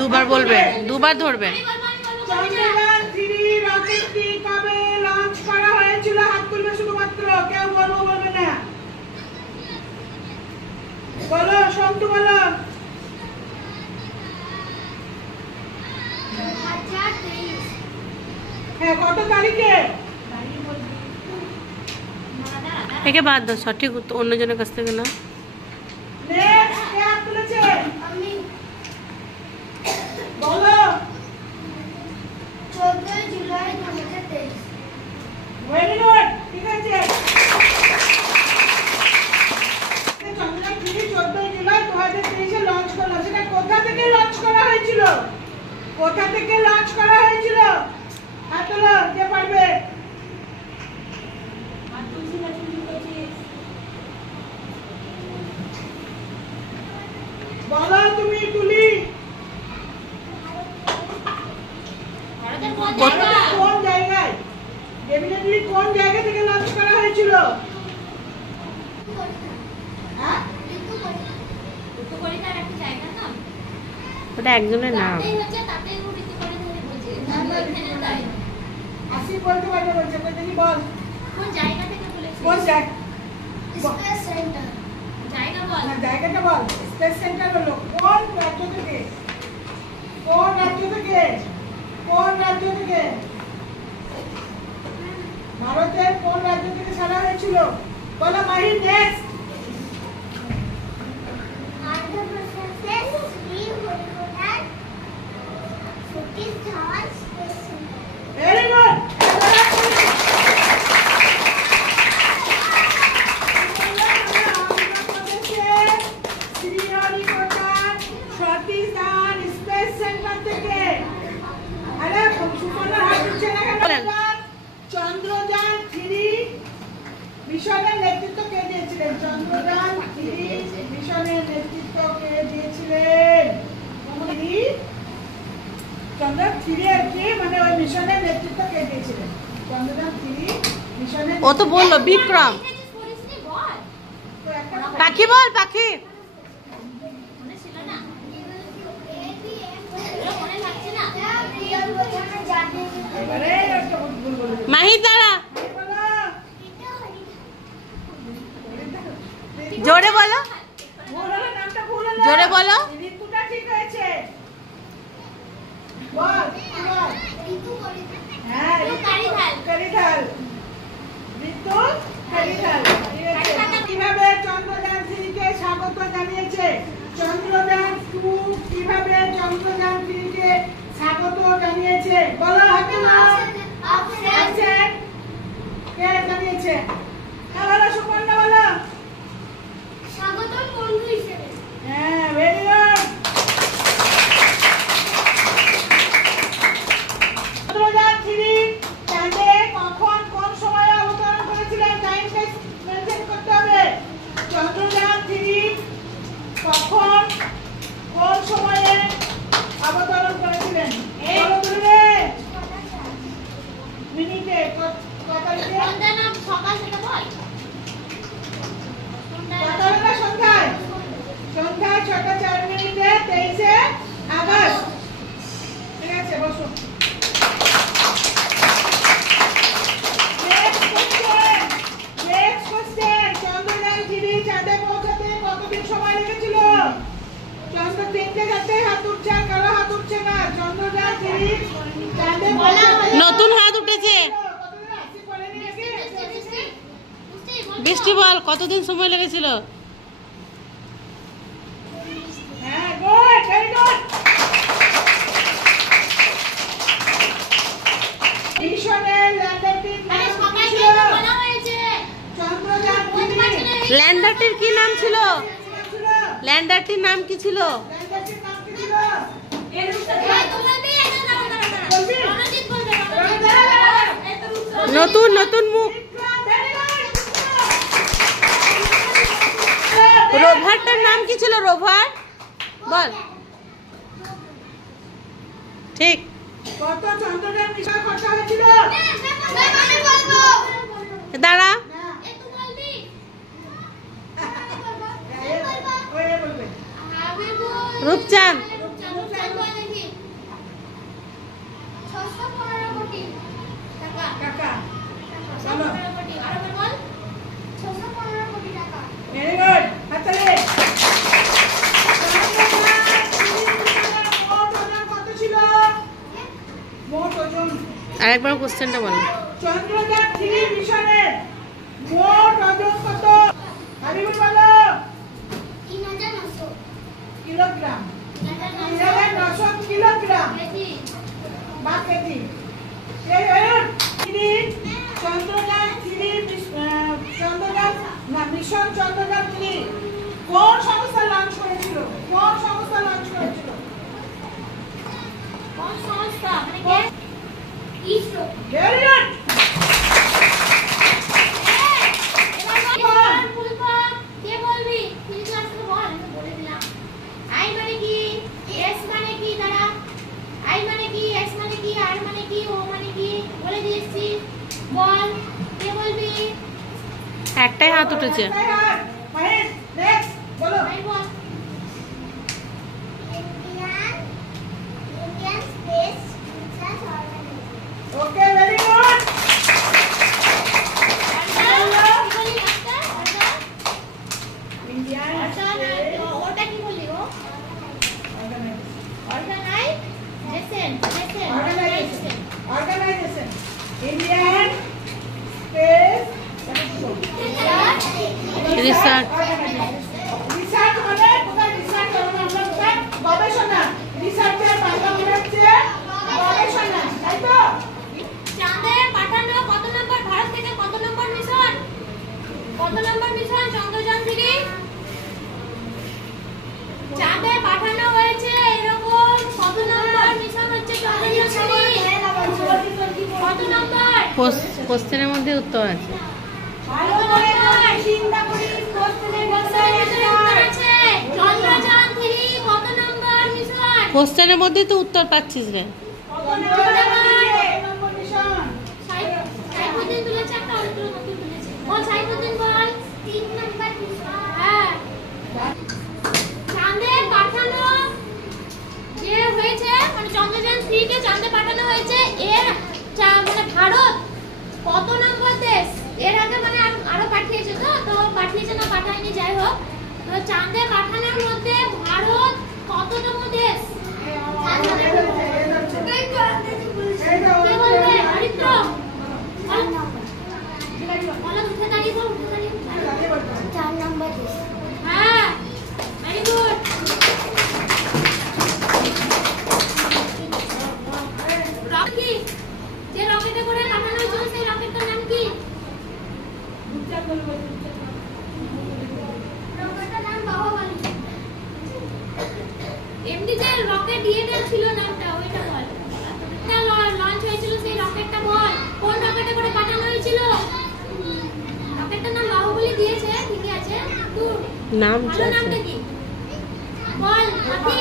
দুবার বলবে, দুবার ধরবে। চন্দ্রযান 3 রকেটটি কবে লঞ্চ করা হয়েছিল? হাত তুলবে শুধুমাত্র, কেউ বলবো বলবে না। বলো সন্তু, বলো। 2023। হ্যাঁ, কত তারিখে? একে বাদ দাও, সঠিক অন্যজনের কাছ থেকে না। নেক্সট, কে হাত তুলেছে? আমি বলো। 14 জুলাই 2023। ভেরি গুড, ঠিক আছে। চন্দ্রযান 3 14 জুলাই 2023 লঞ্চ করলো। সেটা কোথা থেকে লঞ্চ করা হয়েছিল? কোথা থেকে লঞ্চ করা হয়েছিল? হাত তোলো, কে পারবে? বলো তুমি, তুলি। কোন জায়গায়? ডেফিনেটলি কোন জায়গা থেকে লঞ্চ করা হয়েছিল? হ্যাঁ, ওটা একজনের নাম। আসি বলতে পারবে, বলছে তুমি বল। কোন জায়গা থেকে বলেছিস? কোন জায়গা? Space centre. জায়গা বল। না, জায়গাটা বল। স্পেস সেন্টার হলো কোন রাজ্য থেকে? কোন রাজ্য থেকে? কোন রাজ্য থেকে? ভারতের কোন রাজ্য থেকে ছাড়া হয়েছিল? বলো মাহি। নেক্সট। আন্ধ্রপ্রদেশের শ্রীহরিকোটার Satish Dhawan space centre. Very good. শ্রীহরিকোটার সতীশ ধাওয়ান স্পেস সেন্টার থেকে। আরে সুমনা হাত উঠছে না কেন? চন্দ্রযান 3 মিশনের নেতৃত্ব কে দিয়েছিলেন? চন্দ্রযান 3 মিশনের নেতৃত্ব কে দিয়েছিলেন? চন্দ্রযান 3 এর কি মানে ওই মিশনের নেতৃত্ব কে দিয়েছিলেন? চন্দ্রযান 3 মিশনের। ও তো বললো বিক্রম। তো একটা পাখি বল, পাখি। এবারে একটা ভুল বলে। মাহি দাঁড়া, বলো। জোরে বলো, ভুল হলো, নামটা ভুল হলো। জোরে বলো। ঋতুটা ঠিক হয়েছে। বল, বল। হ্যাঁ, কারিধাল। ঋতু কারিধাল। কিভাবে চন্দ্রযান 3 কে স্বাগত জানিয়েছে? চন্দ্রযান 2 কিভাবে চন্দ্রযান 3 কে স্বাগত জানিয়েছে? বলো, হাতে নাও। অপশন কে জানিয়েছে? হ্যাঁ, বলো সুপর্ণা, বলো। স্বাগতম বন্ধু হিসেবে। হ্যাঁ, ভেরি গুড। চন্দ্রযান 3 চাঁদে কখন কোন সময়ে অবতরণ করেছিলেন? টাইমটা মেনশন করতে হবে। চন্দ্রযান 3 কখন কোন সময়ে অবতরণ করেছিলেন? বলো তুলে। মিনিটে কত তারিখে? সন্ধ্যা নাম সকাল সেটা বল। সকালবেলা, সন্ধ্যায়? সন্ধ্যায় 6টা 4 মিনিটে 23শে আগস্ট। ঠিক আছে, বসো। Next question. চন্দ্রযান 3 চাঁদে পৌঁছাতে কতদিন সময় লেগেছিল? চন্দ্র 3টে যাতে হাত উঠছে, আর কারো হাত উঠছে না। চন্দ্রযান 3 চাঁদে পৌঁছাতে নতুন হাত উঠেছে। কতদিন? 80 পড়েনি নাকি? বৃষ্টি বল, কতদিন সময় লেগেছিল? হ্যাঁ, গুড, ভেরি গুড। মিশনের ল্যান্ডারটির নাম কি ছিল? চন্দ্রযান 3 ল্যান্ডারটির কি নাম ছিল? ছিল। ল্যান্ডারটির নাম কি ছিল? ল্যান্ডারটির নাম কি ছিল? নতুন নতুন মুখ। রোভারটার নাম কি ছিল? রোভার বল। ঠিক। কত চন্দ্রযান মিশন করতে হয়েছিল? দাঁড়া, রূপচাঁদ। রূপচাঁদ বল দেখি। 615 কোটি টাকা। টাকা। 615 কোটি। আরেকবার বল। 615 কোটি টাকা। ভেরি গুড, হাততালি। মোট ওজন কত ছিল? মোট ওজন আরেকবার কোশ্চেনটা বলো। চন্দ্রযান 3 মিশনের মোট ওজন কত? হাবিবুল বলো। 3900 কিলোগ্রাম। 3900 3900 kilogram KG. বা কেজি। চন্দ্রযান 3 মিশন চন্দ্রযান 3 কোন সংস্থা লঞ্চ করেছিল? কোন সংস্থা লঞ্চ করেছিল? কোন সংস্থা? মানে কে? ইসরো। Very good. এবার ফুল ফর্ম কে বলবি? তুই ক্লাস থেকে বল, আমি তো বলে দিলাম। আই মানে কি? এস মানে কি? দাঁড়া। আই মানে কি? এস মানে কি? আর মানে কি? ও মানে কি? বলে দিয়েছি। বল, কে বলবি? একটাই হাত উঠেছে। মাহির নেক্সট বলো। ভাই বল। Indian Space Research Organization. Okay, very good. Indian ওটা কি বললি গো? Organisation. Organisation Indian space research. Research মানে কোথায় রিসার্চ করবো আমরা? কোথায়? গবেষণা। রিসার্চের বাংলা মানে হচ্ছে গবেষণা, তাই তো? চাঁদে পাঠানো কত নম্বর? ভারত থেকে কত নম্বর মিশন? কত নম্বর মিশন চন্দ্রযান 3? চাঁদে পাঠানো হয়েছে এরকম কত নম্বর মিশন হচ্ছে চন্দ্রযান 3? কত নম্বর? কোশ্চেনের মধ্যে উত্তর আছে। ভালো করে চিন্তা করি, কোশ্চেনের কোশ্চেনের ভিতরে উত্তর আছে। চন্দ্রযান 3 কত নম্বর মিশন? কোশ্চেনের মধ্যেই তো উত্তর পাচ্ছিস রে। নম্বর মিশন। সাইফুদ্দিন তুলেছে একটা, উত্তর নতুন তুলেছে। বল সাইফুদ্দিন বল। 3 নম্বর মিশন। হ্যাঁ। চাঁদে পাঠানো যে হয়েছে মানে চন্দ্রযান 3 কে চাঁদে পাঠানো হয়েছে, এর মানে ভারত কত নম্বর দেশ? এর আগে মানে আরো পাঠিয়েছে, তো পাঠিয়েছে না পাঠায়নি, যাই হোক। তো চাঁদে পাঠানোর মধ্যে ভারত কততম দেশ? কে বলবে? হরিত্র বলো। উঠে দাঁড়িয়ে বল, উঠে দাঁড়িয়ে। 4 নম্বর দেশ। হ্যাঁ, ভেরি গুড। রকি যে রকেটে করে পাঠানো হয়েছিল সেই রকেটটার নাম কি? রকেটটার নাম বাহুবলী। এমনি যে রকেট ডিএনএ ছিল নামটা, ওইটা বল। লঞ্চ হয়েছিল সেই রকেটটা বল। কোন রকেটে করে পাঠানো হয়েছিল? রকেটটার নাম বাহুবলী দিয়েছে, ঠিকই আছে। তুই নাম ভালো নামটা কি? বল, হাতি।